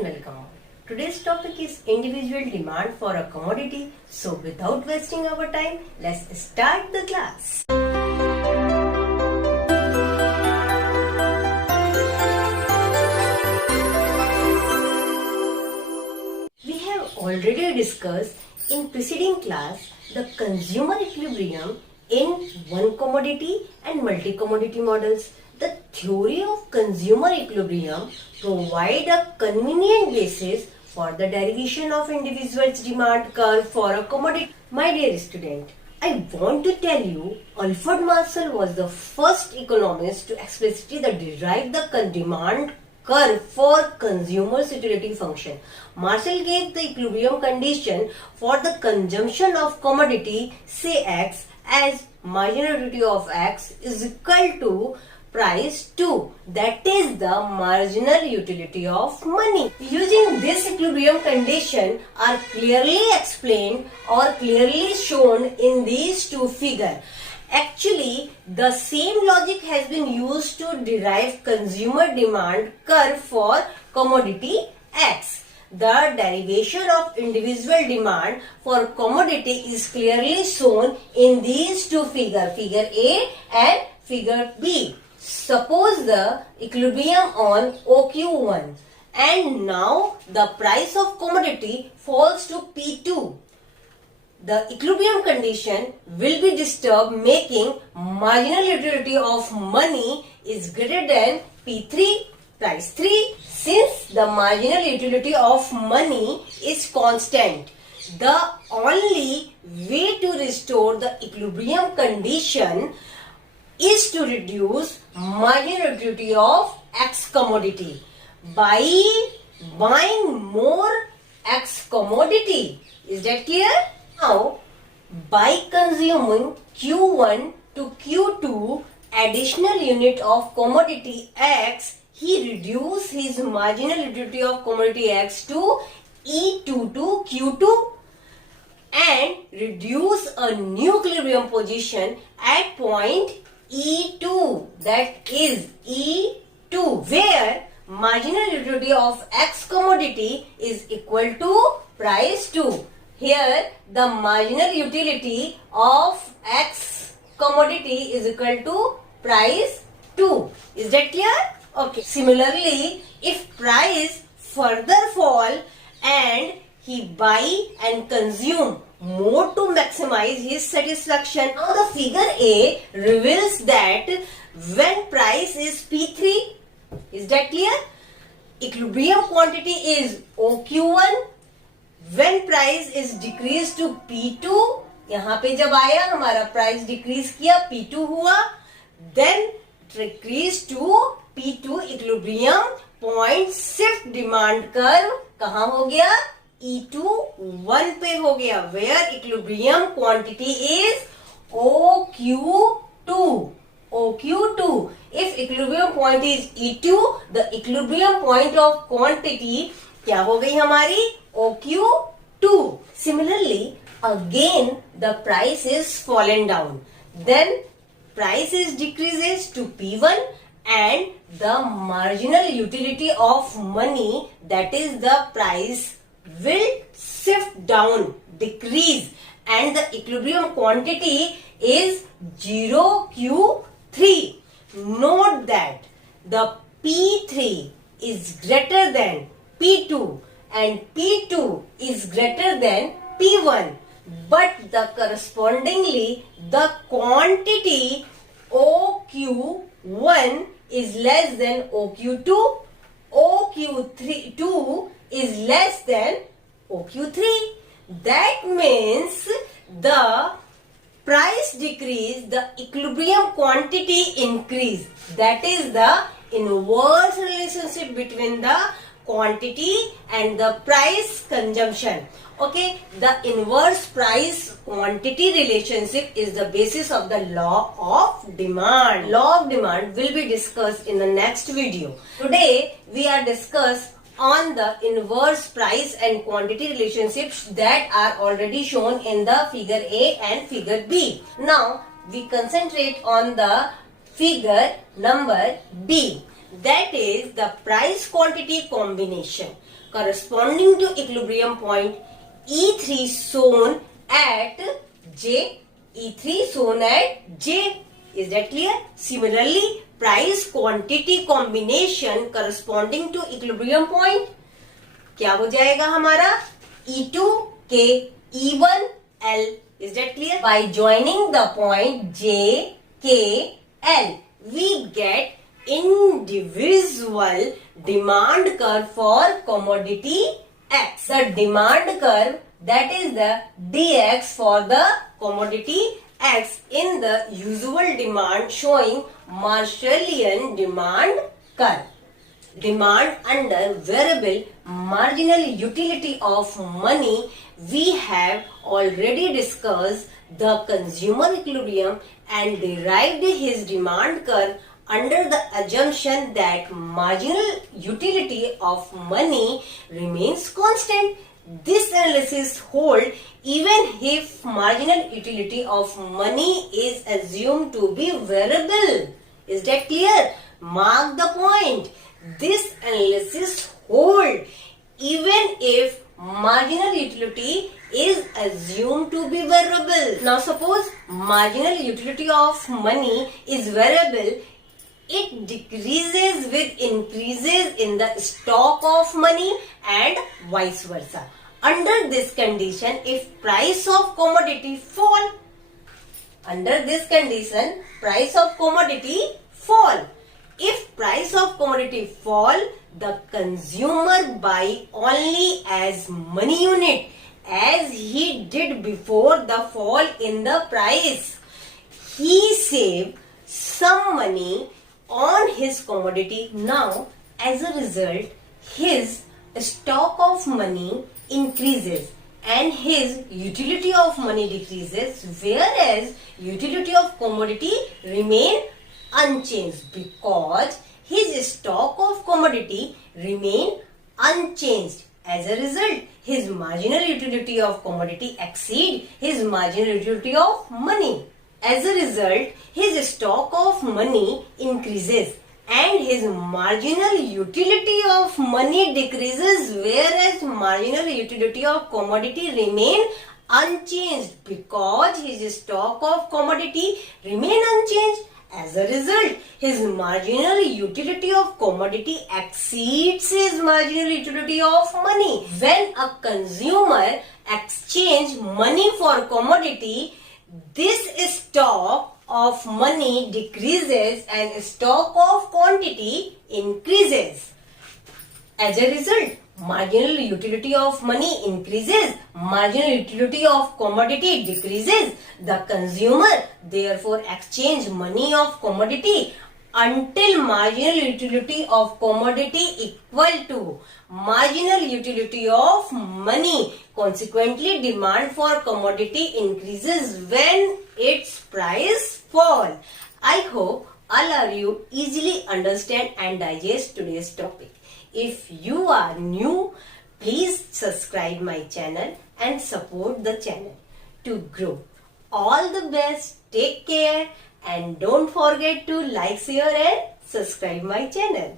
and welcome all. Today's topic is individual demand for a commodity. So without wasting our time, let's start the class. We have already discussed in preceding class the consumer equilibrium in one commodity and multi-commodity models. The theory of consumer equilibrium provide a convenient basis for the derivation of individual's demand curve for a commodity. My dear student, I want to tell you, Alfred Marshall was the first economist to explicitly derive the demand curve for consumer's utility function. Marshall gave the equilibrium condition for the consumption of commodity, say X, as marginal utility of X is equal to price 2, that is the marginal utility of money. Using this equilibrium condition are clearly explained or clearly shown in these two figures. Actually, the same logic has been used to derive consumer demand curve for commodity X. The derivation of individual demand for commodity is clearly shown in these two figures, figure A and figure B. Suppose the equilibrium on OQ1 and now the price of commodity falls to P2. The equilibrium condition will be disturbed, making marginal utility of money is greater than P3 price 3, since the marginal utility of money is constant. The only way to restore the equilibrium condition is to reduce marginal utility of X commodity by buying more X commodity. Is that clear? Now, by consuming Q1 to Q2 additional unit of commodity X, he reduced his marginal utility of commodity X to E2 to Q2 and reduce a new equilibrium position at point E2, that is E2, where marginal utility of X commodity is equal to price 2. Here the marginal utility of X commodity is equal to price 2. Is that clear? Okay. Similarly, if price further fall and he buy and consume more to maximize his satisfaction. Now the figure A reveals that when price is P3, is that clear? Equilibrium quantity is OQ1. When price is decreased to P2, यहाँ पे जब आया हमारा price decrease किया P2 हुआ, then decrease to P2 equilibrium point shift demand curve कहाँ हो गया? E2 1 पे हो गया, where equilibrium quantity is OQ2. OQ2. If equilibrium point is E2, the equilibrium point of quantity क्या हो गई हमारी? OQ2. Similarly, again the price is fallen down. Then price is decreases to P1 and the marginal utility of money, that is the price, will shift down, decrease, and the equilibrium quantity is 0Q3. Note that the P3 is greater than P2 and P2 is greater than P1, but the correspondingly the quantity OQ1 is less than OQ2, OQ2 is less than OQ3. That means the price decrease, the equilibrium quantity increase. That is the inverse relationship between the quantity and the price consumption. Okay, the inverse price quantity relationship is the basis of the law of demand. Law of demand will be discussed in the next video. Today we are discussing on the inverse price and quantity relationships that are already shown in the figure A and figure B. Now we concentrate on the figure number B. that is the price quantity combination corresponding to equilibrium point E3 shown at J. E3 shown at J. Is that clear? Similarly, price quantity combination corresponding to equilibrium point क्या हो जाएगा हमारा E2 K E1 L. Is that clear? By joining the point J, K, L, we get individual demand curve for commodity X. The demand curve, that is the dx for the commodity X in the usual demand showing Marshallian demand curve. Demand under variable marginal utility of money, we have already discussed the consumer equilibrium and derived his demand curve under the assumption that marginal utility of money remains constant. This analysis holds even if marginal utility of money is assumed to be variable. Is that clear? Mark the point. This analysis holds even if marginal utility is assumed to be variable. Now suppose marginal utility of money is variable, it decreases with increases in the stock of money and vice versa. Under this condition, if price of commodity fall, under this condition, price of commodity fall. If price of commodity fall, the consumer buy only as money unit as he did before the fall in the price. He save some money on his commodity. Now, as a result, his stock of money increases and his utility of money decreases, whereas utility of commodity remain unchanged because his stock of commodity remain unchanged. As a result, his marginal utility of commodity exceed his marginal utility of money. As a result, his stock of money increases and his marginal utility of money decreases, whereas marginal utility of commodity remain unchanged because his stock of commodity remain unchanged. As a result, his marginal utility of commodity exceeds his marginal utility of money. When a consumer exchange money for commodity, this stock of money decreases and stock of quantity increases. As a result, marginal utility of money increases, marginal utility of commodity decreases. The consumer therefore exchange money of commodity until marginal utility of commodity equal to marginal utility of money. Consequently, demand for commodity increases when its price falls. I hope all of you easily understand and digest today's topic. If you are new, please subscribe my channel and support the channel to grow. All the best, take care and don't forget to like, share and subscribe my channel.